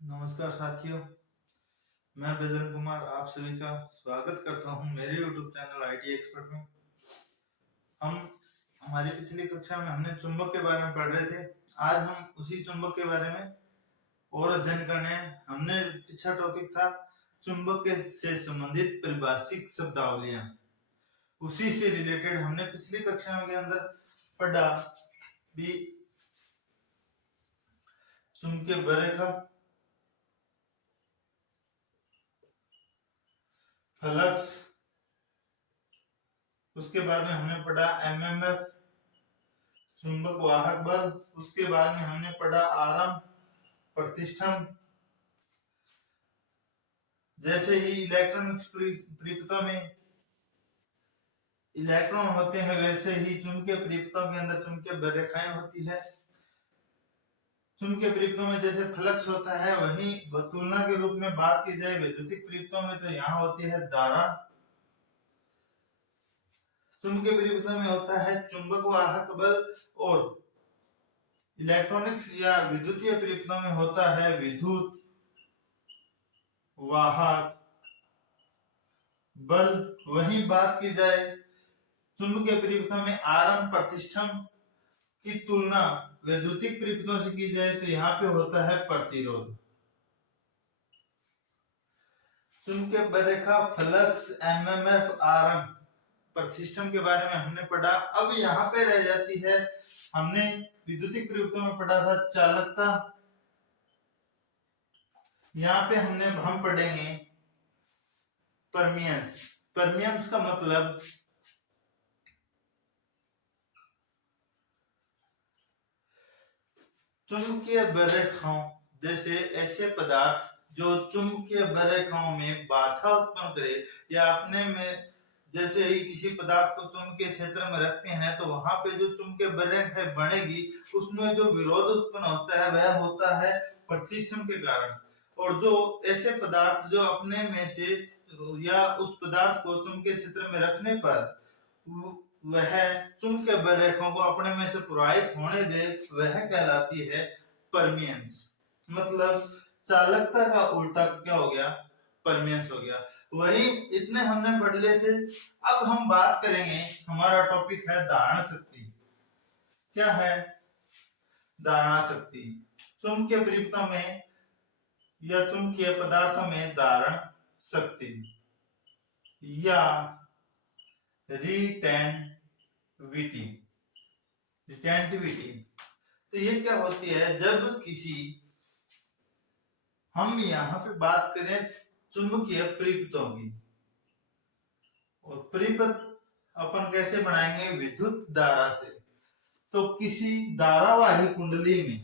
नमस्कार साथियों, मैं बिजन कुमार आप सभी का स्वागत करता हूं मेरे YouTube चैनल आईटी एक्सपर्ट में। हम हमारी पिछली कक्षा में हमने चुंबक के बारे में पढ़ रहे थे। आज हम उसी चुंबक के बारे में और अध्ययन करने हैं। हमने पिछला टॉपिक था चुंबक से संबंधित परिभाषिक शब्दावलियां। उसी से रिलेटेड हमने पिछली कक्षा के अंदर पढ़ा भी चुंबकीय बरेखा, फ्लक्स, उसके बाद में हमने पढ़ा एमएमएफ चुंबक वाहक बल, उसके बाद में हमने पढ़ा आरम प्रतिष्ठम। जैसे ही इलेक्ट्रॉनिक्स परिपथों में इलेक्ट्रॉन होते हैं वैसे ही चुंबकीय परिपथों के अंदर चुंबकीय बरेखाएं होती है। चुंबकीय परिपथों में जैसे फ्लक्स होता है वहीं तुलना के रूप में बात की जाए वैद्युतिक परिपथों में तो यहाँ होती है धारा। चुंबकीय परिपथों में होता है चुंबक वाहक बल और इलेक्ट्रॉनिक्स या विद्युतीय परिपथों में होता है विद्युत वाहक बल। वहीं बात की जाए चुंबकीय परिपथों में आरम प्रतिष्ठम की तुलना वैद्युतिक परिपथों से की जाए तो यहाँ पे होता है प्रतिरोध। चुंबकीय बरेखा, फ्लक्स, एमएमएफ, आरम प्रतिष्ठम के बारे में हमने पढ़ा। अब यहाँ पे रह जाती है, हमने विद्युतिक परिपथों में पढ़ा था चालकता। यहाँ पे हम पढ़ेंगे परमियंस। परमियंस का मतलब चुंबकीय बरेखाओं जैसे ऐसे पदार्थ जो चुंबकीय बरेखाओं में बाधा उत्पन्न करे या अपने में जैसे ही किसी पदार्थ को चुंबकीय क्षेत्र में रखते हैं तो वहां पे जो चुंबकीय बरेखा बनेगी उसमें जो विरोध उत्पन्न होता है वह होता है प्रतिष्ठम के कारण। और जो ऐसे पदार्थ जो अपने में से या उस पदार्थ को चुंबकीय क्षेत्र में रखने पर वह चुंबकीय बरेखाओं को अपने में से प्रवाहित होने दे वह कहलाती है परमियंस। मतलब चालकता का उल्टा क्या हो गया, परमियंस हो गया। वही इतने हमने पढ़ लिए थे। अब हम बात करेंगे, हमारा टॉपिक है धारण शक्ति। क्या है धारण शक्ति? चुंबकीय परिपथों में या चुंबकीय पदार्थों में धारण शक्ति या रिटेंटिविटी। रिटेंटिविटी तो ये क्या होती है? जब किसी, हम यहाँ पे बात करें चुंबकीय परिपथों की, और परिपथ अपन कैसे बनाएंगे? विद्युत धारा से। तो किसी धारावाही कुंडली में,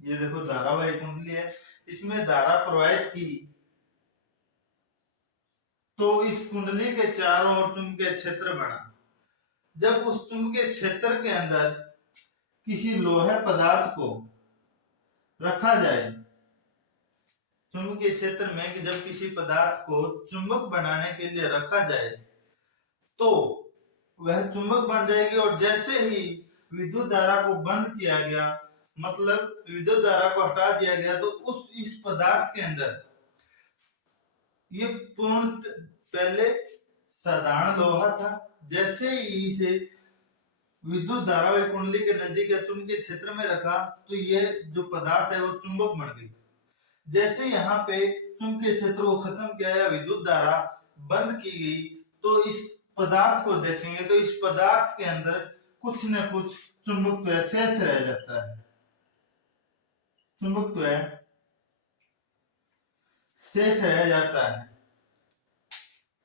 ये देखो धारावाही कुंडली है, इसमें धारा प्रवाहित की तो इस कुंडली के चारों ओर चुंबकीय क्षेत्र बना। जब उस चुंबकीय क्षेत्र के अंदर किसी लोहे पदार्थ को रखा जाए, चुंबकीय क्षेत्र में कि जब किसी पदार्थ को चुंबक बनाने के लिए रखा जाए तो वह चुंबक बन जाएगी। और जैसे ही विद्युत धारा को बंद किया गया, मतलब विद्युत धारा को हटा दिया गया, तो इस पदार्थ के अंदर ये पूर्ण पहले साधारण लोहा था, जैसे ही इसे विद्युत धारावाही कुंडली के नजदीक या चुंबकीय क्षेत्र में रखा तो ये जो पदार्थ है वो चुंबक बन गई। जैसे यहाँ पे चुंबकीय क्षेत्र को खत्म किया या विद्युत धारा बंद की गई तो इस पदार्थ को देखेंगे तो इस पदार्थ के अंदर कुछ न कुछ चुंबकत्व शेष रह जाता है। चुंबकत्व शेष रह जाता है,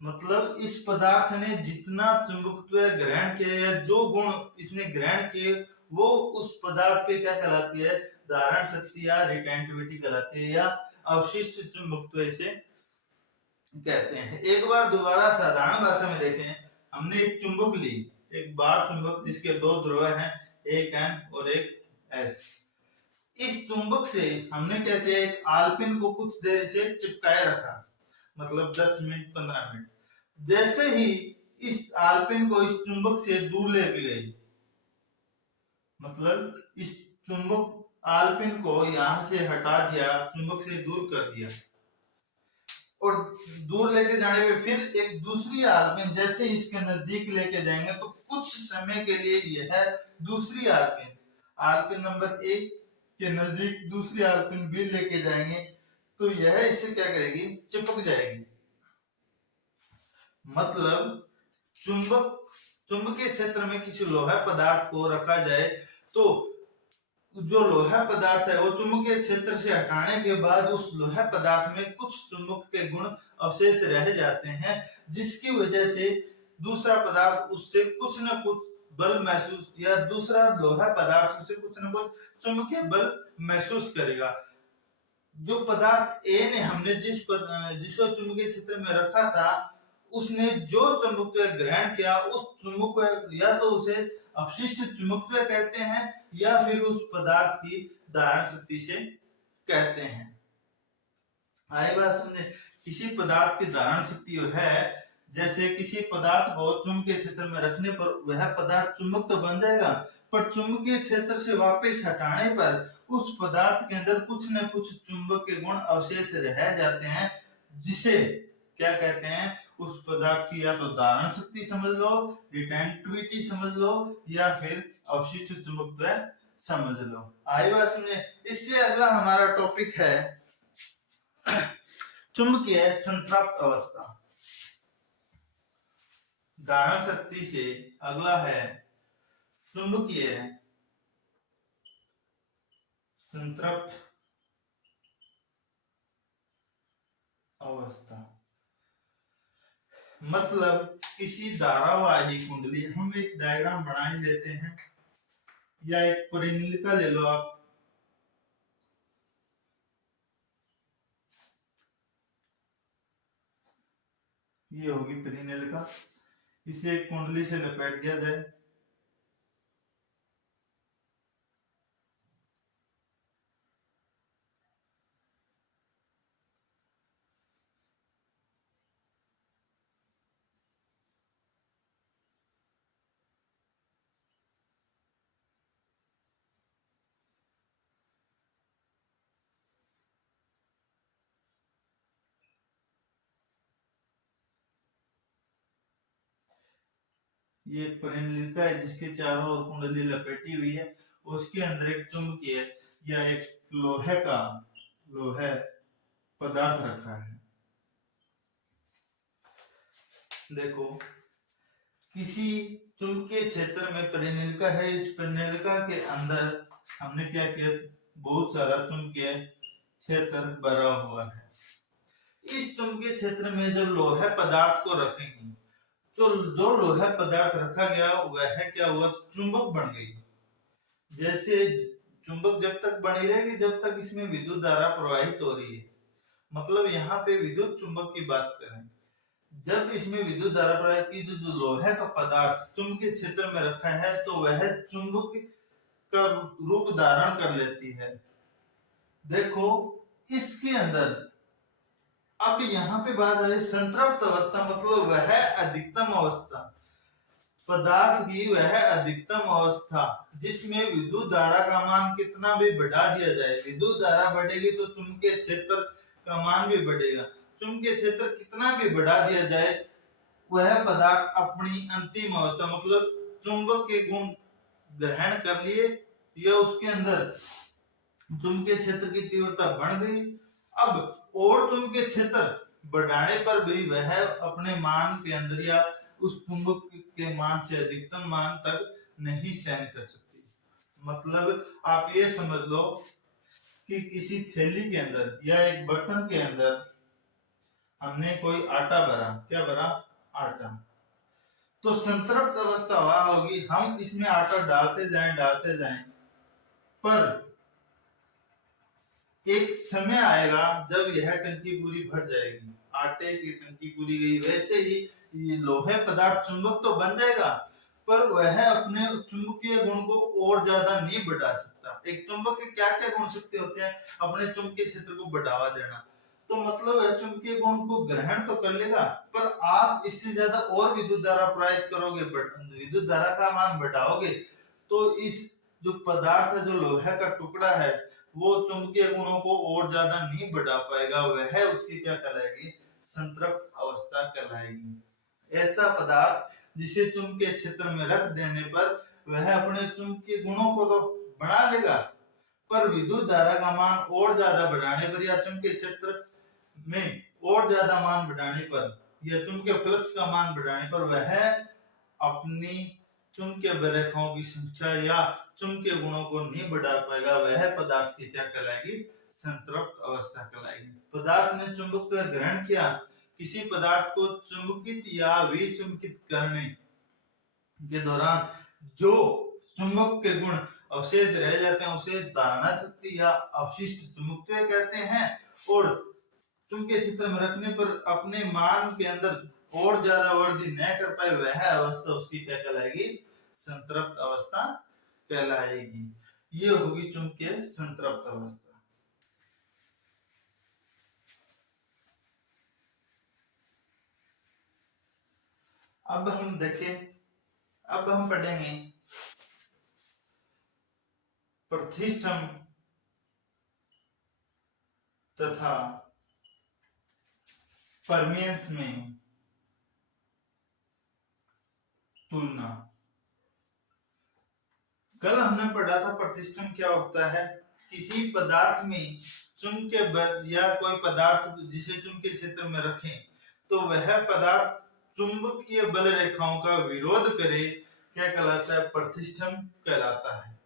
मतलब इस पदार्थ ने जितना चुंबकत्व ग्रहण किया या जो गुण इसने ग्रहण किए वो उस पदार्थ के क्या कहलाती है? धारण शक्ति या रिटेंटिविटी कहलाती है, या अवशिष्ट चुंबकत्व इसे कहते हैं। एक बार दोबारा साधारण भाषा में देखें, हमने एक चुंबक ली, एक बार चुंबक जिसके दो ध्रुव हैं, एक N और एक S। इस चुंबक से हमने कहते हैं एक आलपिन को कुछ देर से चिपकाए रखा, मतलब 10 मिनट 15 मिनट। जैसे ही इस आलपिन को इस चुंबक से दूर ले गई, मतलब इस चुंबक आलपिन को यहां से हटा दिया, चुंबक से दूर कर दिया, और दूर लेके जाने पे फिर एक दूसरी आलपिन जैसे इसके नजदीक लेके जाएंगे तो कुछ समय के लिए यह दूसरी आलपिन आलपिन नंबर 1 के नजदीक दूसरी आलपिन भी लेके जाएंगे तो यह इससे क्या करेगी, चिपक जाएगी। मतलब चुंबकीय क्षेत्र में किसी लोहा पदार्थ को रखा जाए तो जो लोहा पदार्थ है वो चुंबकीय क्षेत्र से हटाने के बाद उस लोहा पदार्थ में कुछ चुंबक के गुण अवशेष रह जाते हैं, जिसकी वजह से दूसरा पदार्थ उससे कुछ न कुछ बल महसूस, या दूसरा लोहा पदार्थ उससे कुछ न कुछ चुंबकीय बल महसूस करेगा। जो पदार्थ ए ने हमने जिसको चुंबकीय क्षेत्र में रखा था, उसने जो चुंबकत्व ग्रहण किया उस चुंबक, या तो उसे अपशिष्ट चुंबकत्व कहते हैं या फिर उस पदार्थ की धारण शक्ति से कहते हैं। आई बात समझे। किसी पदार्थ की धारण शक्ति है, जैसे किसी पदार्थ को चुंबकीय क्षेत्र में रखने पर वह पदार्थ चुंबक तो बन जाएगा, पर चुंबकीय क्षेत्र से वापस हटाने पर उस पदार्थ के अंदर कुछ न कुछ चुंबक के गुण अवशेष रह जाते हैं, जिसे क्या कहते हैं, उस पदार्थ की या तो धारण शक्ति समझ लो, रिटेंटिविटी समझ लो, या फिर अवशिष्ट चुंबकत्व समझ लो। आई बात समझे। इससे अगला हमारा टॉपिक है चुंबकीय संतृप्त अवस्था। धारण शक्ति से अगला है चुंबकीय संतृप्त अवस्था। मतलब किसी धारावाही कुंडली, हम एक डायग्राम बना ही लेते हैं, या एक परिनिलिका ले लो आप, ये होगी परिनिलिका, इसे एक कुंडली से लपेट दिया जाए, ये एक परिनिलिका है जिसके चारों ओर कुंडली लपेटी हुई है, उसके अंदर एक चुंबकीय या एक लोहे पदार्थ रखा है। देखो किसी चुंबकीय क्षेत्र में परिनिलिका है, इस परिनिलिका के अंदर हमने क्या किया, बहुत सारा चुंबकीय क्षेत्र भरा हुआ है। इस चुंबकीय क्षेत्र में जब लोहे पदार्थ को रखेंगे तो जो लोहा पदार्थ रखा गया वह क्या हुआ, चुंबक बन गई। जैसे चुंबक जब तक बनी रहेगी जब तक इसमें विद्युत धारा प्रवाहित हो रही है। मतलब यहाँ पे विद्युत चुंबक की बात करें, जब इसमें विद्युत धारा प्रवाहित की जो लोहे का पदार्थ चुंबकीय क्षेत्र में रखा है तो वह चुंबक का रूप धारण कर लेती है। देखो इसके अंदर अब यहाँ पे बात आ रही संतृप्त अवस्था, मतलब वह अधिकतम अवस्था, पदार्थ की वह अधिकतम अवस्था जिसमें विद्युत धारा का मान कितना भी बढ़ा दिया जाए, विद्युत धारा बढ़ेगी तो चुंबकीय क्षेत्र का मान भी बढ़ेगा, चुंबकीय क्षेत्र कितना भी बढ़ा दिया जाए वह पदार्थ अपनी अंतिम अवस्था, मतलब चुंबक के गुण ग्रहण कर लिए या उसके अंदर चुंबकीय क्षेत्र की तीव्रता बढ़ गई, अब और चुंबकीय क्षेत्र बढ़ाने पर भी वह अपने मान के अंदर या उस चुंबक के मान से अधिकतम मान तक नहीं सहन कर सकती। मतलब आप ये समझ लो कि किसी थैली के अंदर या एक बर्तन के अंदर हमने कोई आटा भरा, क्या भरा, आटा, तो संतृप्त अवस्था वहां होगी, हम इसमें आटा डालते जाएं, पर एक समय आएगा जब यह टंकी पूरी भर जाएगी, आटे की टंकी पूरी गई। वैसे ही ये लोहे पदार्थ चुंबक तो बन जाएगा पर वह अपने चुंबकीय गुण को और ज्यादा नहीं बढ़ा सकता। एक चुंबक के क्या क्या गुण शक्ति होते हैं, अपने चुंबकीय क्षेत्र को बढ़ावा देना, तो मतलब वह चुंबकीय गुण को ग्रहण तो कर लेगा पर आप इससे ज्यादा और विद्युत धारा प्रवाहित करोगे, विद्युत धारा का मान बढ़ाओगे तो इस जो पदार्थ है, जो लोहे का टुकड़ा है, वो चुंबकीय गुणों को और ज्यादा नहीं बढ़ा पाएगा, वह उसकी क्या कहलाएगी, संतृप्त अवस्था कहलाएगी। ऐसा पदार्थ जिसे चुंबकीय क्षेत्र में रख देने पर वह अपने चुंबकीय गुणों को तो बढ़ा लेगा, पर विद्युत धारा का मान और ज्यादा बढ़ाने पर या चुंबकीय क्षेत्र में और ज्यादा मान बढ़ाने पर या चुंबकीय फ्लक्स का मान बढ़ाने पर वह अपनी चुंबकीय रेखाओं की संख्या या चुंबकीय गुणों को नहीं बढ़ा पाएगा, वह पदार्थ की क्या कहलाएगी, संतृप्त अवस्था कहलाएगी। पदार्थ ने चुंबकत्व ग्रहण किया, किसी पदार्थ को चुंबकित या विचुंबकित करने के दौरान जो चुंबक के गुण अवशेष रह जाते हैं उसे धारणा शक्ति या अवशिष्ट चुंबकत्व कहते हैं, और चुंबकीय क्षेत्र में रखने पर अपने मान के अंदर और ज्यादा वृद्धि न कर पाए, वह अवस्था उसकी क्या कहलाएगी, संतृप्त अवस्था कहलाएगी। ये होगी चुंबकीय संतृप्त अवस्था। अब हम देखें, अब हम पढ़ेंगे प्रतिष्ठम तथा परमियंस में तुलना। कल हमने पढ़ा था प्रतिष्ठम क्या होता है, किसी पदार्थ में चुंबकीय बल या कोई पदार्थ जिसे चुंबकीय क्षेत्र में रखें तो वह पदार्थ चुंबकीय बल रेखाओं का विरोध करे, क्या कहलाता है, प्रतिष्ठम कहलाता है।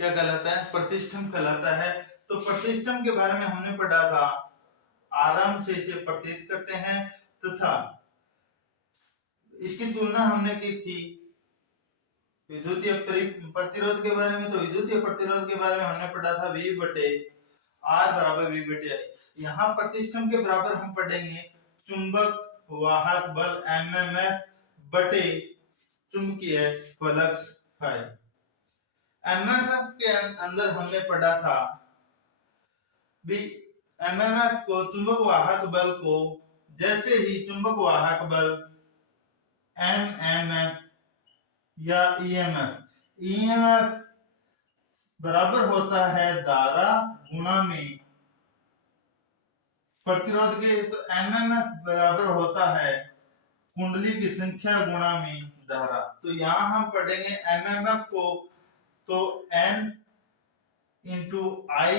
क्या कहलाता है, प्रतिष्ठम कहलाता है। तो प्रतिष्ठम के बारे में हमने पढ़ा था, आराम से इसे प्रतीत करते हैं तथा इसकी तुलना हमने की थी विद्युतीय प्रतिरोध के बारे में। तो विद्युतीय प्रतिरोध के बारे में हमने पढ़ा था V बटे R बराबर V बटे I। यहाँ प्रतिष्ठम के बराबर हम पढ़ेंगे चुंबक वाहक बल MMF बटे चुंबकीय फ्लक्स फाई। MMF के अंदर हमने पढ़ा था MMF को चुंबक वाहक बल को जैसे ही चुंबक वाहक बल MMF या EMF बराबर होता है धारा गुणा में प्रतिरोध के। तो MMF बराबर होता है कुंडली की संख्या गुणा में धारा। तो यहां हम पढ़ेंगे MMF को तो N इंटू I,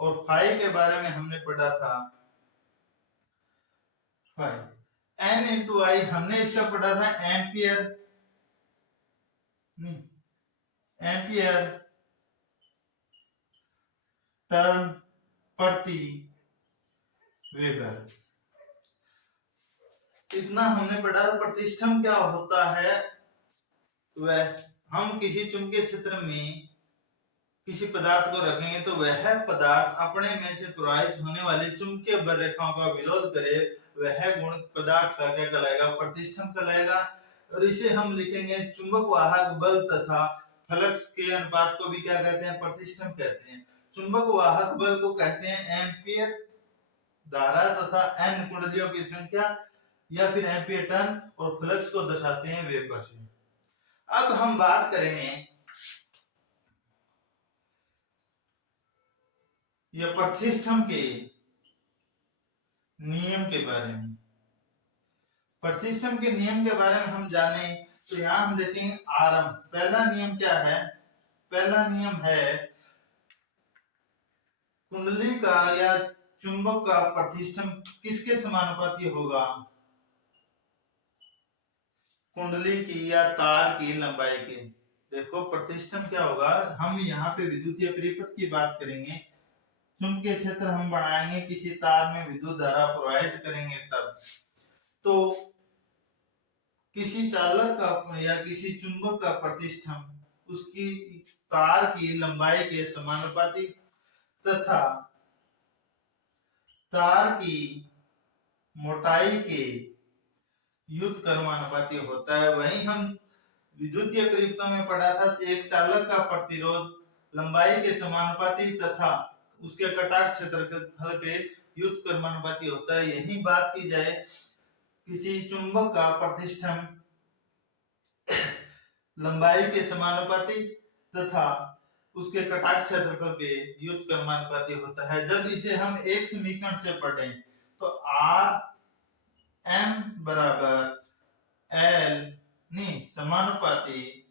और फाई के बारे में हमने पढ़ा था फाई N इंटू I, हमने इसका पढ़ा था एम्पियर टर्न प्रति वेबर। इतना हमने पढ़ा। प्रतिष्ठम क्या होता है, वह हम किसी चुंबकीय क्षेत्र में किसी पदार्थ को रखेंगे तो वह पदार्थ अपने में से प्रवाहित होने वाली चुंबकीय बल रेखाओं का विरोध करे, वह गुण पदार्थ का क्या कहलाएगा, प्रतिष्ठम कहलाएगा। और इसे हम लिखेंगे चुंबक वाहक बल तथा फ्लक्स के अनुपात को भी क्या कहते हैं, प्रतिष्ठम कहते हैं। चुंबक वाहक बल को कहते हैं एम्पियर धारा तथा N कुंडलियों की संख्या या फिर एम्पियर टर्न, और फ्लक्स को दर्शाते हैं वेबर से। अब हम बात करेंगे यह प्रतिष्ठम के नियम के बारे में। प्रतिष्ठम के नियम के बारे में हम जाने तो यहां हम देखेंगे आरंभ। पहला नियम क्या है, पहला नियम है कुंडली का या चुंबक का प्रतिष्ठम किसके समानुपाती होगा, कुंडली की या तार की लंबाई के। देखो प्रतिष्ठम क्या होगा, हम यहाँ पे विद्युतीय परिपथ की बात करेंगे, चुंबकीय क्षेत्र हम बनाएंगे, किसी तार में विद्युत धारा प्रवाहित करेंगे तब। तो किसी चालक का या किसी चुंबक का प्रतिष्ठम उसकी तार की लंबाई के समानुपाती तथा तार की मोटाई के युक्त कर्मानुपाती होता है। वहीं हम विद्युतीय परिपथों में पढ़ा था, एक चालक का प्रतिरोध लंबाई के समानुपाती तथा उसके कटाक्ष क्षेत्रफल के युक्त कर्मानुपाती होता है। यही बात की जाए किसी चुंबक का प्रतिष्ठम लंबाई के समानुपाती तथा उसके कटाक्ष क्षेत्रफल के युद्ध कर्मानुपाती होता है। जब इसे हम एक समीकरण से पढ़ें तो आर एम बराबर एल नहीं समानुपाती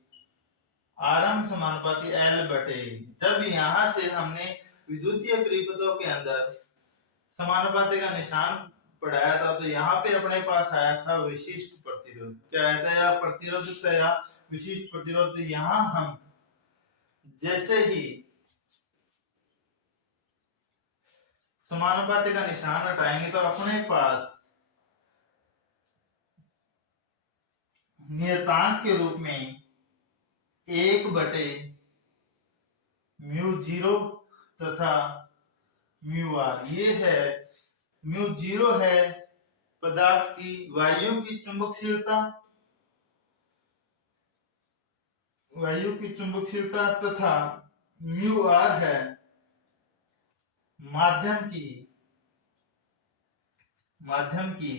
आरएम समानुपाती एल बटे। जब यहां से हमने विद्युतीय परिपथों के अंदर समानुपाती का निशान पढ़ाया था तो यहाँ पे अपने पास आया था विशिष्ट प्रतिरोध। क्या आया था? या प्रतिरोध या विशिष्ट प्रतिरोध। यहाँ हम जैसे ही समानुपाती का निशान हटाएंगे तो अपने पास नियतांक के रूप में 1/μ0 तथा μr ये है। μ0 है पदार्थ की वायु की चुंबकशीलता तथा μr है माध्यम की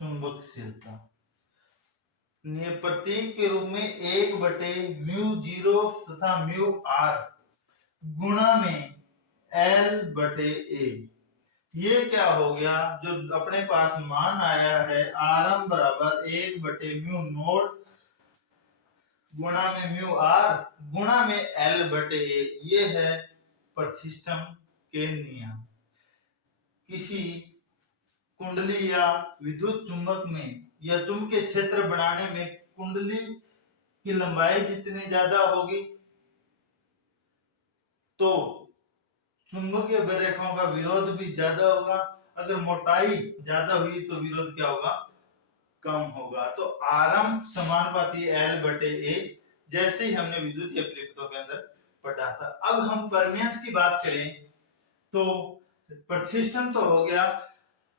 चुंबकशीलता। प्रतीक के रूप में 1/μ0 तथा μr गुणा में L/A। ये क्या हो गया? जो अपने पास मान आया है Rm बराबर 1/μ0 गुणा में μr गुणा में L/A। ये है प्रतिष्ठम के नियम। किसी कुंडली या विद्युत चुंबक में या चुंबकीय क्षेत्र बनाने में कुंडली की लंबाई जितनी ज्यादा होगी तो चुंबकीय बलरेखाओं का विरोध भी ज्यादा होगा। अगर मोटाई ज्यादा हुई तो विरोध क्या होगा? कम होगा। तो आरएम समानुपाती L/A जैसे ही हमने विद्युतीय परिपथों के अंदर पढ़ा था। अब हम परमियंस की बात करें तो प्रतिष्ठम तो हो गया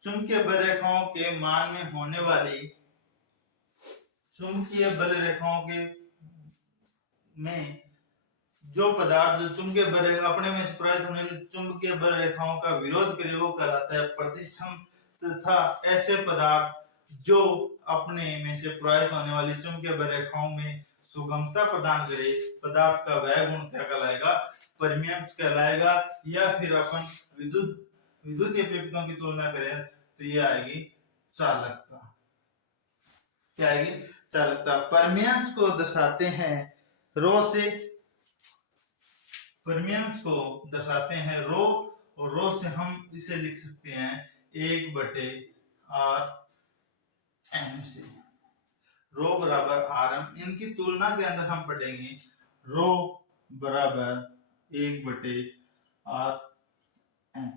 चुंबकीय बलरेखाओं के मान में होने वाली चुंबकीय बलरेखाओं के में जो पदार्थ जो चुंबकीय बल अपने में से प्रवाहित होने वाली चुंबकीय बल रेखाओं का विरोध करे वो कहलाता है प्रतिष्ठम। तथा ऐसे पदार्थ जो अपने में से प्रवाहित होने वाली चुंबकीय बल रेखाओं में सुगमता प्रदान करे पदार्थ का वह गुण क्या कहलाएगा? परमियंस कहलाएगा। या फिर अपन विद्युतीय परिपथों की तुलना करें तो ये आएगी चालकता। क्या आएगी? चालकता। परमियंस को दर्शाते हैं रो से। परमियंस को दर्शाते हैं रो और रो से हम इसे लिख सकते हैं 1/r m से। रो बराबर rm। इनकी तुलना के अंदर हम पढ़ेंगे रो बराबर 1/r m।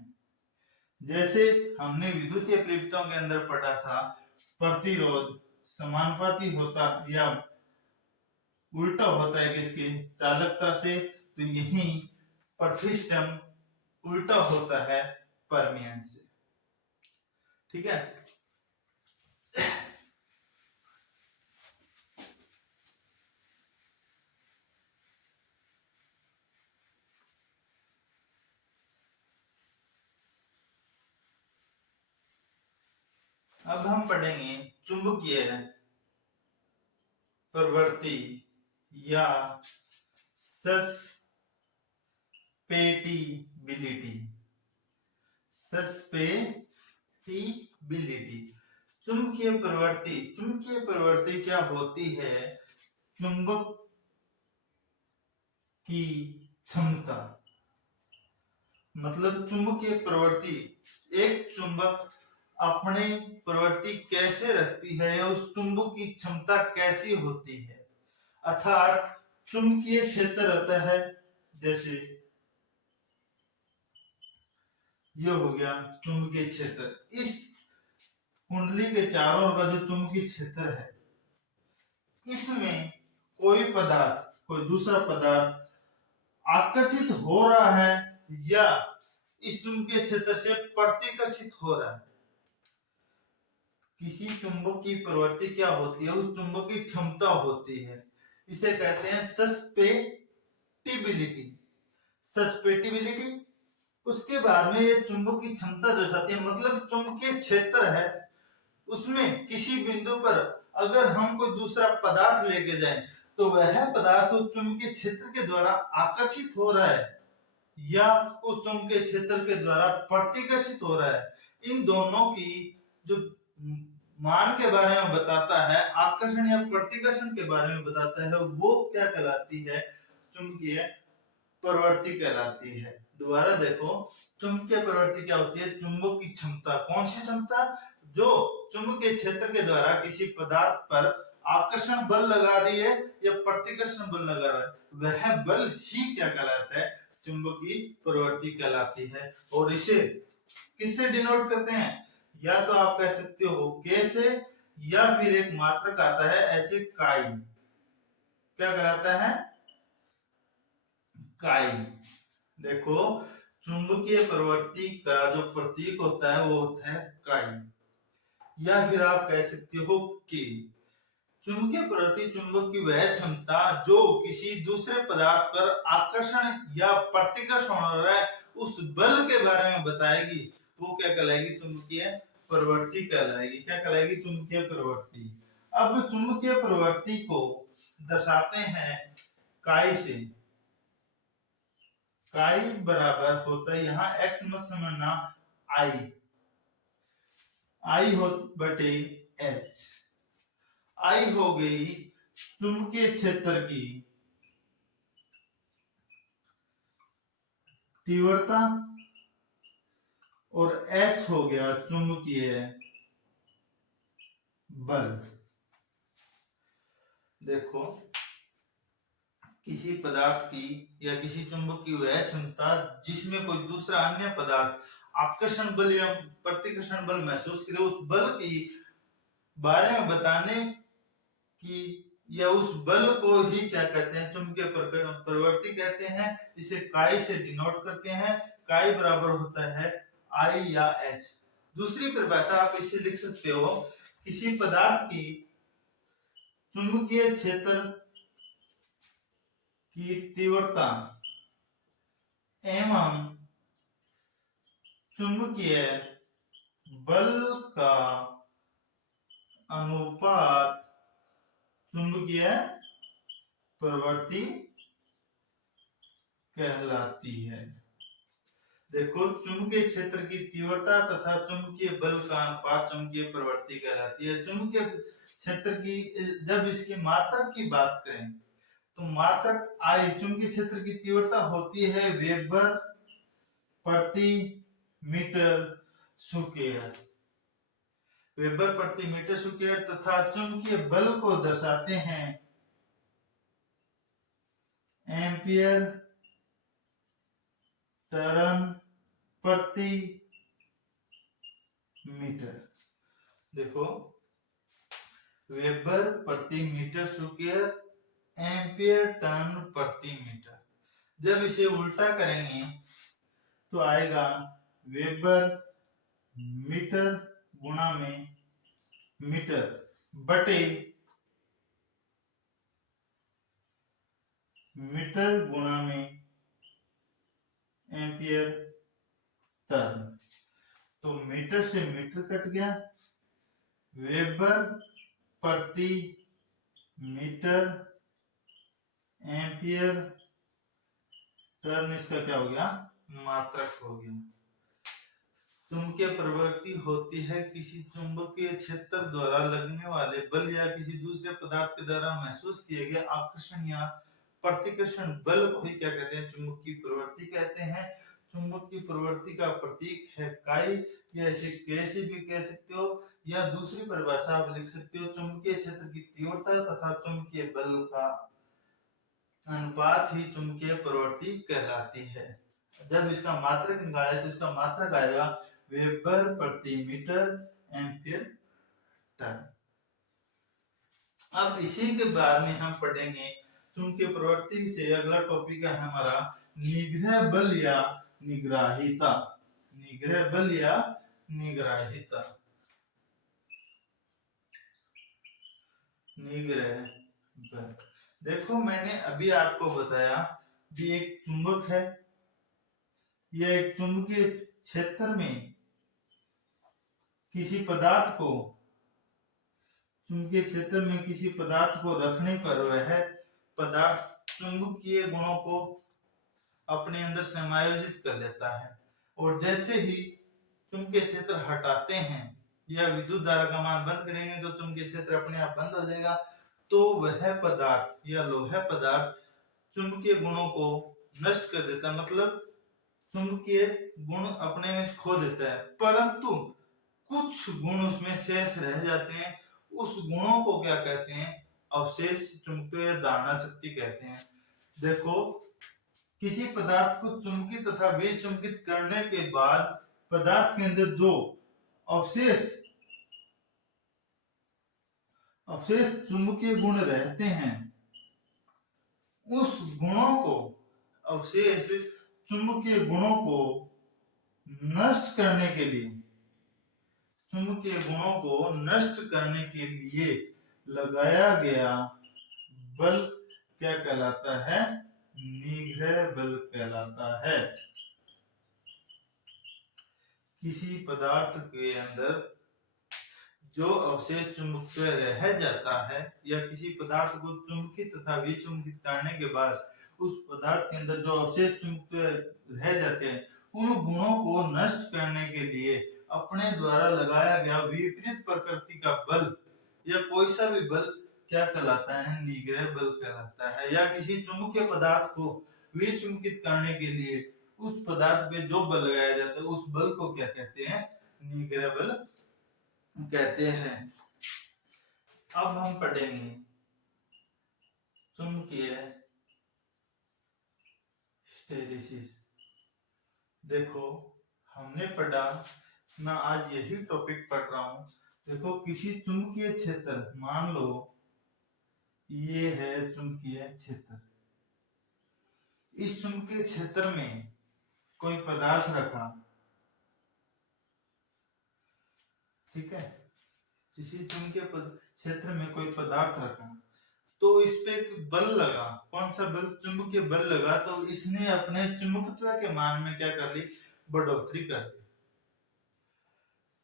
जैसे हमने विद्युतीय परिपथों के अंदर पढ़ा था प्रतिरोध समानुपाती होता या उल्टा होता है किसके? चालकता से। तो यही प्रतिष्ठम उल्टा होता है परमियंस से। ठीक है। अब हम पढ़ेंगे चुंबकीय प्रवृत्ति या सस्पेटिबिलिटी। चुंबकीय प्रवृत्ति क्या होती है? चुंबक की क्षमता। मतलब चुंबकीय प्रवृत्ति एक चुंबक अपनी प्रवृत्ति कैसे रखती है या उस चुंबक की क्षमता कैसी होती है। अर्थात चुंबकीय क्षेत्र रहता है जैसे ये हो गया चुंबकीय क्षेत्र। इस कुंडली के चारों ओर का जो चुंबकीय क्षेत्र है इसमें कोई दूसरा पदार्थ आकर्षित हो रहा है या इस चुंबकीय क्षेत्र से प्रतिकर्षित हो रहा है। किसी चुंबक की प्रवृत्ति क्या होती है? उस चुंबक की क्षमता होती है। इसे कहते हैं सस्पेटिबिलिटी। उसके बाद में ये चुंबक की क्षमता दर्शाती है। मतलब चुंबकीय क्षेत्र है उसमें किसी बिंदु पर अगर हम कोई दूसरा पदार्थ लेके जाएं तो वह पदार्थ उस चुंबकीय क्षेत्र के द्वारा आकर्षित हो रहा है या उस चुंबकीय क्षेत्र के द्वारा प्रतिकर्षित हो रहा है, इन दोनों की जो मान के बारे में बताता है, आकर्षण या प्रतिकर्षण के बारे में बताता है, वो क्या कहलाती है? चुंबकीय प्रवृत्ति कहलाती है। दोबारा देखो, चुंबकीय प्रवृत्ति क्या होती है? चुंबक की क्षमता। कौन सी क्षमता? जो चुंबकीय क्षेत्र के द्वारा किसी पदार्थ पर आकर्षण बल लगा रही है या प्रतिकर्षण बल लगा रहा है, वह बल ही क्या कहलाता है? चुंबकीय प्रवृत्ति कहलाती है। और इसे किससे डिनोट करते हैं? या तो आप कह सकते हो के से, या फिर एक मात्रक आता है ऐसे काई। क्या कहलाता है? काई। देखो, चुंबकीय प्रवृत्ति का जो प्रतीक होता है वो होता है काई, या फिर आप कह सकते हो कि चुंबकीय प्रवृत्ति चुंबक की वह क्षमता जो किसी दूसरे पदार्थ पर आकर्षण या प्रतिकर्षण हो रहा है उस बल के बारे में बताएगी, वो क्या कहलाएगी? चुंबकीय प्रवृत्ति कहलाएगी। क्या कहलाएगी? चुंबकीय प्रवृत्ति। अब चुंबकीय प्रवृत्ति को दर्शाते हैं काई से। काई बराबर होता है, यहाँ x मत समझना, आई हो बटे h। आई हो गई चुंबकीय क्षेत्र की तीव्रता और h हो गया चुंबकीय बल। देखो, किसी पदार्थ की या किसी चुंबक की वह क्षमता जिसमें कोई दूसरा अन्य पदार्थ आकर्षण बल या प्रतिकर्षण बल महसूस करे, उस बल की बारे में बताने की या उस बल को ही क्या कहते हैं? चुंबकीय प्रवृत्ति कहते हैं। इसे काई से डिनोट करते हैं। काई बराबर होता है आई या एच। दूसरी परिभाषा आप इसे लिख सकते हो, किसी पदार्थ की चुंबकीय क्षेत्र की तीव्रता एवं चुंबकीय बल का अनुपात चुंबकीय प्रवृत्ति कहलाती है। देखो, चुंबकीय क्षेत्र की तीव्रता तथा चुंबकीय बल का अनुपात चुंबकीय प्रवृत्ति कहलाती है। चुंबकीय क्षेत्र की जब इसकी मात्रक की बात करें तो मात्रक आई, चुंबकीय क्षेत्र की तीव्रता होती है वेबर प्रति मीटर स्क्वायर। वेबर प्रति मीटर स्क्वायर। तथा चुंबकीय बल को दर्शाते हैं एम्पियर टर्न प्रति मीटर। देखो, वेबर प्रति मीटर स्क्वायर, एम्पियर टर्न प्रति मीटर। जब इसे उल्टा करेंगे तो आएगा वेबर मीटर गुणा में मीटर बटे मीटर गुणा में एम्पियर टर्न। तो मीटर से मीटर कट गया, वेबर प्रति मीटर एम्पियर टर्न, इसका क्या हो गया? मात्रक हो गया। चुंबकीय प्रवृत्ति होती है किसी चुंबकीय क्षेत्र द्वारा लगने वाले बल या किसी दूसरे पदार्थ के द्वारा महसूस किए गए आकर्षण या प्रतिकर्षण बल को ही क्या कहते हैं? चुंबकीय प्रवृत्ति कहते हैं। चुंबकीय प्रवृत्ति का प्रतीक है काई, या इसे कैसे भी कह सकते हो, या दूसरी परिभाषा आप लिख सकते हो, चुंबकीय क्षेत्र की तीव्रता तथा चुंबकीय बल का अनुपात ही चुंबकीय प्रवृत्ति कहलाती है। जब इसका मात्रक निकाले तो इसका मात्रक आएगा वेबर प्रति मीटर एम्पियर टर्न। अब इसी के बाद में हम पढ़ेंगे चुंबकीय प्रवृत्ति से अगला टॉपिक है हमारा निग्रह बल या निग्राहिता। निग्रह बल या निग्राहिता। निग्रह बल, देखो मैंने अभी आपको बताया कि एक चुंबक है, यह एक चुंबकीय क्षेत्र में किसी पदार्थ को, चुंबकीय क्षेत्र में किसी पदार्थ को रखने पर वह पदार्थ चुंबकीय गुणों को अपने अंदर समायोजित कर लेता है, और जैसे ही चुंबकीय क्षेत्र हटाते हैं या विद्युत धारा का मान बंद करेंगे तो चुंबकीय क्षेत्र अपने आप बंद हो जाएगा। तो वह पदार्थ या लोहा पदार्थ चुंबकीय गुणों को नष्ट कर देता है, मतलब चुंबकीय गुण अपने में खो देता है, परंतु कुछ गुण उसमें शेष रह जाते हैं। उस गुणों को क्या कहते हैं? अवशेष चुंबकीय धारणा शक्ति कहते हैं। देखो, किसी पदार्थ को चुंबकित तथा विचुंबकित करने के बाद पदार्थ के अंदर जो अवशेष चुंबकीय गुण रहते हैं, उस गुणों को, अवशेष चुंबकीय गुणों को नष्ट करने के लिए, चुंबकीय गुणों को नष्ट करने के लिए लगाया गया बल क्या कहलाता है? निग्रह बल कहलाता है। किसी पदार्थ के अंदर जो अवशेष चुंबकीय रह जाता है या किसी पदार्थ को चुंबकित तथा विचुंबकित करने के बाद उस पदार्थ के अंदर जो अवशेष चुंबकीय रह जाते हैं, उन गुणों को नष्ट करने के लिए अपने द्वारा लगाया गया विपरीत प्रकृति का बल या कोई सा भी बल क्या कहलाता है? निग्रह बल कहलाता है। या किसी चुंबकीय पदार्थ को विचुंबकित करने के लिए उस पदार्थ पे जो बल लगाया जाता है, उस बल को क्या कहते हैं? निग्रह बल कहते हैं। अब हम पढ़ेंगे चुंबकीय हिस्टैरिसीस। देखो, हमने पढ़ा, मैं आज यही टॉपिक पढ़ रहा हूं। देखो, किसी चुंबकीय क्षेत्र, मान लो ये है चुंबकीय क्षेत्र, इस चुंबकीय क्षेत्र में कोई पदार्थ रखा, ठीक है, किसी चुंबकीय क्षेत्र में कोई पदार्थ रखा, तो इस पे एक बल लगा। कौन सा बल? चुंबकीय बल लगा। तो इसने अपने चुंबकत्व के मान में क्या कर ली? बढ़ोतरी कर दी।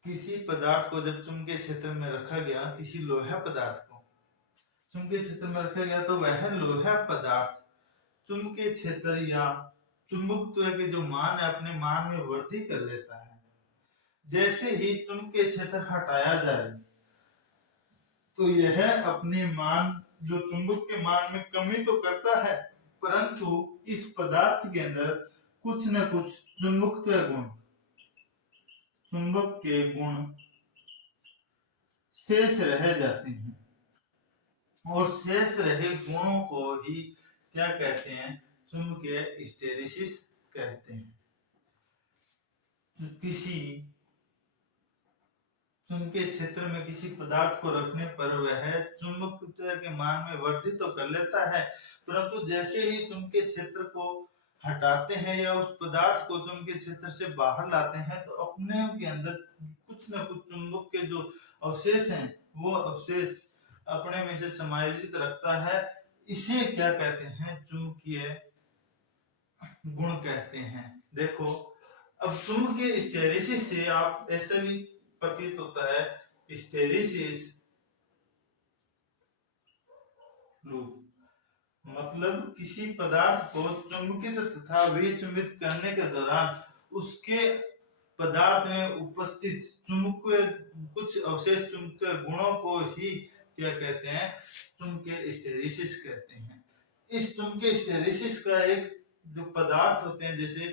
किसी पदार्थ को जब चुंबकीय क्षेत्र में रखा गया, किसी लोहा पदार्थ को चुंबकीय क्षेत्र में रखा गया, तो वह लोहा पदार्थ चुंबकीय क्षेत्र या चुंबकत्व के जो मान है, अपने मान में वृद्धि कर लेता है। जैसे ही चुंबकीय क्षेत्र हटाया जाए तो यह अपने मान, जो चुंबक के मान में कमी तो करता है, परंतु इस पदार्थ के अंदर कुछ न कुछ चुंबकत्व गुण, चुंबक के गुण शेष रह जाते हैं, और शेष रहे गुणों को ही क्या कहते हैं? चुंबकीय हिस्टैरिसीस कहते हैं। किसी चुंबकीय क्षेत्र में किसी पदार्थ को रखने पर वह चुंबकत्व के मान में वृद्धि तो कर लेता है, परंतु जैसे ही चुंबकीय क्षेत्र को हटाते हैं या उस पदार्थ को चुंबकीय क्षेत्र से बाहर लाते हैं, तो अपने के अंदर कुछ न कुछ चुंबक के जो अवशेष हैं, वो अवशेष अपने में से समायोजित रखता है। इसे क्या कहते हैं? चुंबकीय गुण कहते हैं। देखो, अब चुंबकीय हिस्टैरिसीस से आप ऐसा भी प्रतीत होता है, हिस्टैरिसीस मतलब किसी पदार्थ को चुंबकित तथा विचुंबित करने के दौरान उसके पदार्थ में उपस्थित चुंबकीय कुछ अवशेष चुंबकीय गुणों को ही क्या कहते हैं? चुंबकीय हिस्टैरिसीस कहते हैं। इस चुंबकीय हिस्टैरिसीस का एक जो पदार्थ होते हैं, जैसे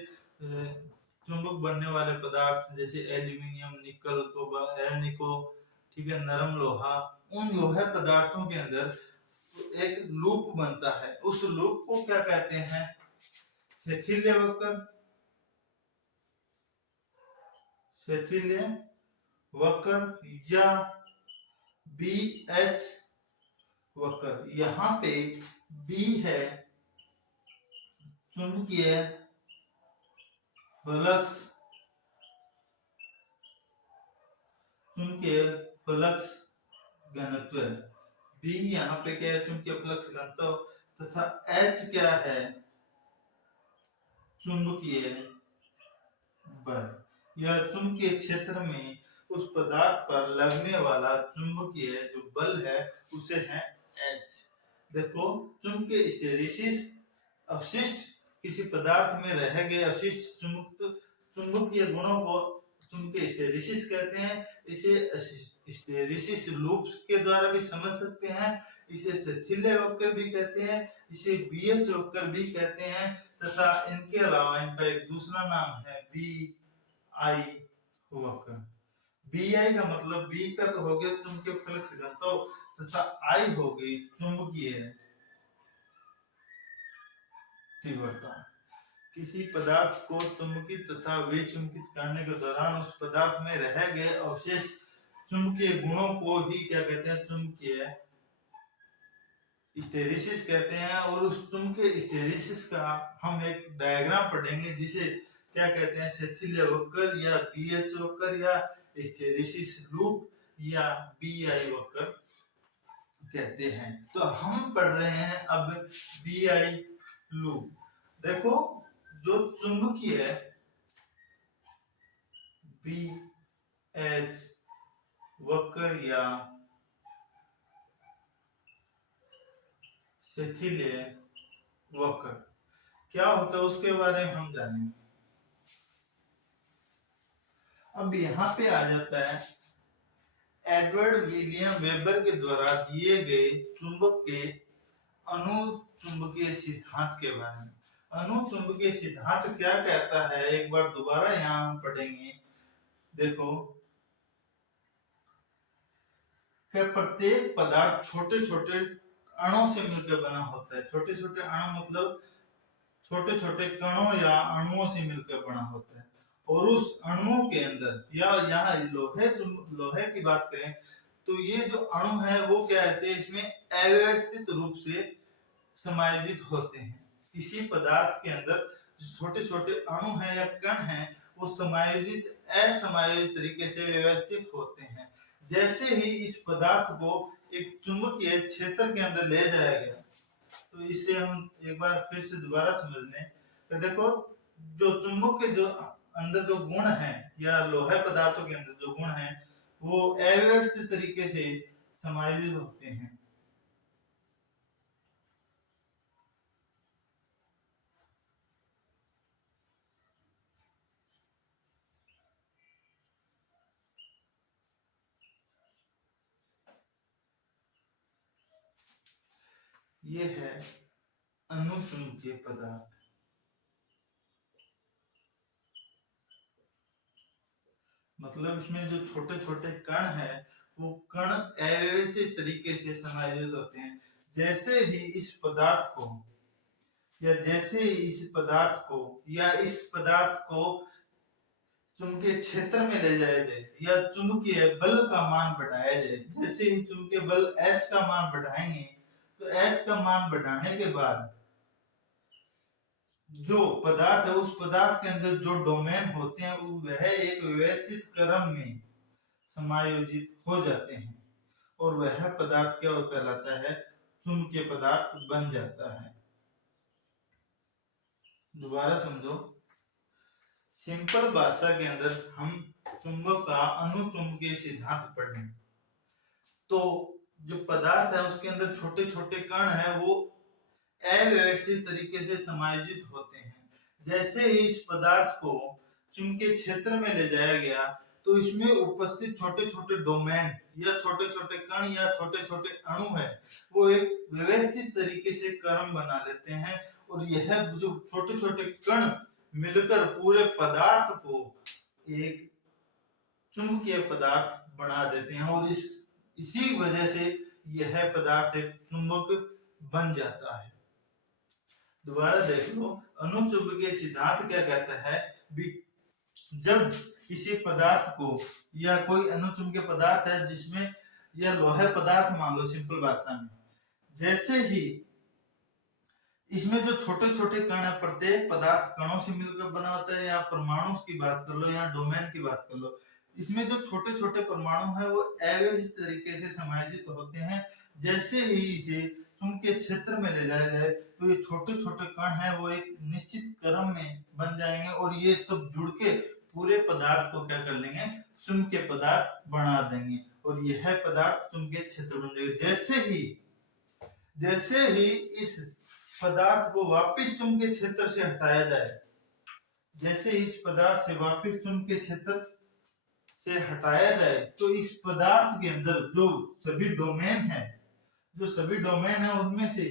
चुंबक बनने वाले पदार्थ, जैसे एल्यूमिनियम, निकल, निको, ठीक है, नरम लोहा, उन लोहे पदार्थों के अंदर एक लूप बनता है। उस लूप को क्या कहते हैं? शिथिल्य वक्र, शिथिल्य वक्र या BH वक्र। यहाँ पे B है चुंबकीय फ्लक्स, चुंबकीय फ्लक्स घनत्व। B यहाँ पे क्या है? चुंबकीय फ्लक्स घनत्व। तथा H क्या है? चुंबकीय बल। यह चुंबकीय क्षेत्र में उस पदार्थ पर लगने वाला चुंबकीय जो बल है, उसे है H। देखो, चुंबकीय हिस्टैरिसीस अवशिष्ट किसी पदार्थ में रह गए अवशिष्ट चुंबकीय गुणों को चुंबकीय हिस्टैरिसीस कहते हैं। इसे हिस्टैरिसीस लूप्स के द्वारा भी समझ सकते हैं, इसे शिथिल्य वक्र भी कहते हैं, इसे बीएच वक्र भी कहते हैं, तथा इनके अलावा इनका एक दूसरा नाम है बी आई वक्र। बी आई का मतलब बी का तो हो गया चुंबकीय फ्लक्स घनत्व, तथा आई हो गई चुंबकीय तीव्रता। किसी पदार्थ को चुंबकित तथा विचुंबकित करने के दौरान उस पदार्थ में रह गए अवशेष चुंबकीय गुणों को ही क्या कहते हैं, चुंबकीय हिस्टैरिसीस कहते हैं। और उस चुंबकीय हिस्टैरिसीस का हम एक डायग्राम पढ़ेंगे जिसे क्या कहते हैं, शिथिल्य वक्र या बीएच वक्र या हिस्टैरिसीस लूप या बीआई वक्र कहते हैं। तो हम पढ़ रहे हैं अब बीआई लूप। देखो, जो चुंबकीय बी एच वक्र या शिथिल्य वक्र क्या होता है उसके बारे में हम जानेंगे। अब यहाँ पे आ जाता है एडवर्ड विलियम वेबर के द्वारा दिए गए चुंबक के अनुचुंबकीय सिद्धांत के बारे में। अनुचुंबकीय सिद्धांत क्या कहता है, एक बार दोबारा यहाँ हम पढ़ेंगे। देखो, कि प्रत्येक पदार्थ छोटे छोटे अणुओं से मिलकर बना होता है। छोटे छोटे अणु मतलब छोटे छोटे कणों या अणुओं से मिलकर बना होता है। और उस अणुओं के अंदर या यहाँ लोहे की बात करें तो ये जो अणु है वो क्या कहते हैं, इसमें अव्यवस्थित रूप से समायोजित होते हैं। किसी पदार्थ के अंदर जो छोटे छोटे अणु हैं या कण हैं वो समायोजित असमायोजित तरीके से व्यवस्थित होते हैं। जैसे ही इस पदार्थ को एक चुंबकीय क्षेत्र के अंदर ले जाया गया, तो इसे हम एक बार फिर से दोबारा समझ लें। तो देखो, जो चुंबक के जो अंदर जो गुण हैं या लोहे पदार्थों के अंदर जो गुण हैं वो अव्यवस्थित तरीके से समायोजित होते हैं। ये है अनुचुंबकीय पदार्थ। मतलब इसमें जो छोटे छोटे कण हैं वो कण अव्यवस्थित तरीके से समायोजित होते हैं। जैसे ही इस पदार्थ को या इस पदार्थ को चुंबकीय क्षेत्र में ले जाया जाए या चुंबकीय बल का मान बढ़ाया जाए, जैसे ही चुंबकीय बल H का मान बढ़ाएंगे तो H का मान बढ़ाने के बाद जो पदार्थ है उस पदार्थ के अंदर जो डोमेन होते हैं वह एक व्यवस्थित क्रम में समायोजित हो जाते हैं और वह पदार्थ क्या कहलाता है, चुंबकीय पदार्थ बन जाता है। दोबारा समझो, सिंपल भाषा के अंदर हम चुंबक का अनुचुंबकीय सिद्धांत पढ़ें तो जो पदार्थ है उसके अंदर छोटे छोटे कण है वो अव्यवस्थित तरीके से समायोजित होते हैं। जैसे ही इस पदार्थ को चुंबकीय क्षेत्र में ले जाया गया तो इसमें उपस्थित छोटे छोटे डोमेन या छोटे छोटे कण या छोटे छोटे अणु है वो एक व्यवस्थित तरीके से क्रम बना लेते हैं और यह जो छोटे छोटे कण मिलकर पूरे पदार्थ को एक चुंबकीय पदार्थ बना देते हैं और इसी वजह से यह पदार्थ एक चुंबक बन जाता है। दोबारा देख लो, अनुचुंबकीय सिद्धांत क्या कहता है, जब किसी पदार्थ को या कोई अनुचुंबकीय पदार्थ है जिसमें यह लोहे पदार्थ मान लो सिंपल भाषा में, जैसे ही इसमें जो छोटे छोटे कण है प्रत्येक पदार्थ कणों से मिलकर बना होता है या परमाणु की बात कर लो या डोमेन की बात कर लो, इसमें जो छोटे छोटे परमाणु है वो अव्यवस्थित तरीके से समायोजित होते हैं। जैसे ही इसे चुंबकीय क्षेत्र में ले जाया जाए तो ये छोटे छोटे कण है वो एक निश्चित क्रम में बन जाएंगे और ये सब जुड़ के पूरे पदार्थ को क्या कर लेंगे, चुंबकीय पदार्थ बना देंगे और यह पदार्थ चुंबकीय क्षेत्र बन जाएगा। जैसे ही इस पदार्थ को वापस चुंबकीय क्षेत्र से हटाया जाए, जैसे इस पदार्थ से वापस चुंबकीय क्षेत्र से हटाया जाए, तो इस पदार्थ के अंदर जो सभी डोमेन है उनमें से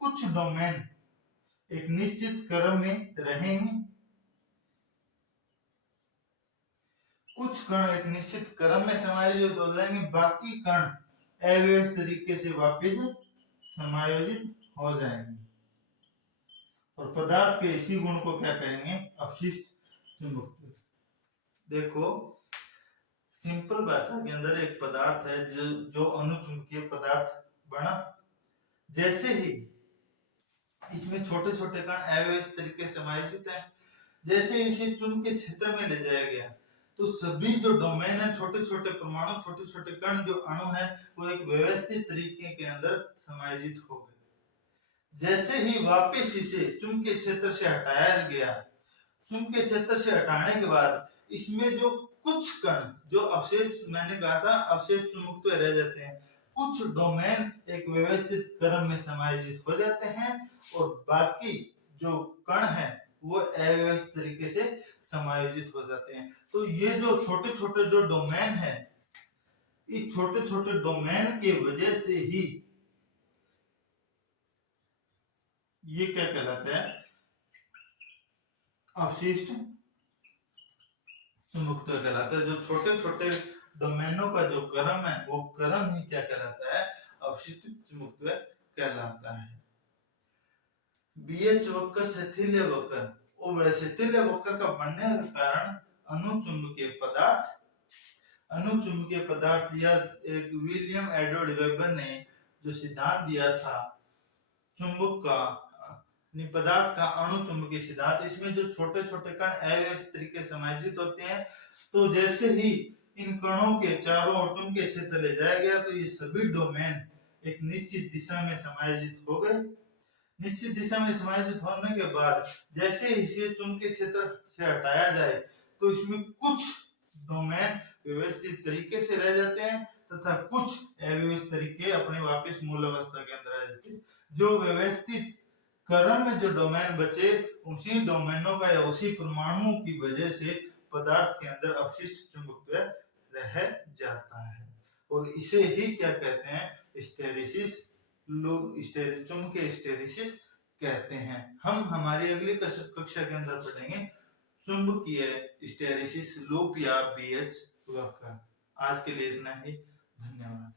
कुछ डोमेन एक निश्चित क्रम में रहेंगे, कुछ कण एक निश्चित क्रम में समायोजित हो जाएंगे, बाकी कण अव्यवस्थित तरीके से वापस समायोजित हो जाएंगे। और पदार्थ के इसी गुण को क्या कहेंगे? अपशिष्ट चुंबकत्व। देखो, सिंपल भाषा के अंदर एक पदार्थ है जो अनुचुंबकीय पदार्थ बना, जैसे ही इसमें छोटे छोटे कण अव्यवस्थित तरीके से समायोजित है, जैसे इसे चुंबकीय क्षेत्र में ले जाया गया, तो सभी जो डोमेन है, छोटे छोटे परमाणु, छोटे छोटे कण, जो अणु है, वो एक व्यवस्थित तरीके के अंदर समायोजित हो गए। जैसे ही वापस इसे चुंबकीय क्षेत्र से हटाया गया, चुंबकीय क्षेत्र से हटाने के बाद इसमें जो कुछ कण, जो अवशेष, मैंने कहा था अवशेष चुंबकत्व रह जाते हैं, कुछ डोमेन एक व्यवस्थित क्रम में समायोजित हो जाते हैं और बाकी जो कण है वो अव्यवस्थित तरीके से समायोजित हो जाते हैं। तो ये जो छोटे छोटे जो डोमेन है, इस छोटे छोटे डोमेन के वजह से ही ये क्या कहलाता है? अवशिष्ट चुंबकत्व कहलाता है। जो छोटे छोटे डोमेनों का जो क्रम है, वो क्रम ही क्या कहलाता है? अवशिष्ट चुंबकत्व कहलाता है। बीएच वक्र शिथिल्य वक्र, और शिथिल्य वक्र का बनने का कारण अनुचुंबकीय पदार्थ या एक विलियम एडवर्ड वेबर ने जो सिद्धांत दिया था चुंबक का, पदार्थ का अणुचुंबकीय सिद्धांत, इसमें जो छोटे छोटे कण अव्यवस्थित तरीके से समायोजित होते हैं, तो जैसे ही इन कणों के चारों ओर चुंबकीय क्षेत्र ले जाया गया, तो ये सभी डोमेन एक निश्चित दिशा में समायोजित हो गए। निश्चित दिशा में समायोजित होने के बाद जैसे ही इसे चुंबकीय क्षेत्र से हटाया जाए, तो इसमें कुछ डोमेन व्यवस्थित तरीके से रह जाते हैं तथा कुछ अव्यवस्थित तरीके अपने वापस मूल अवस्था के अंदर आ जाते हैं। जो व्यवस्थित क्रम में जो डोमेन बचे, उसी डोमेनों का या उसी परमाणुओं की वजह से पदार्थ के अंदर अपशिष्ट चुंबकत्व रह जाता है, और इसे ही क्या कहते हैं? हिस्टैरिसीस, चुंबकीय हिस्टैरिसीस कहते हैं। हम हमारी अगली कक्षा के अंदर पढ़ेंगे चुंबकीय हिस्टैरिसीस लूप या बीएच वक्र। आज के लिए इतना ही, धन्यवाद।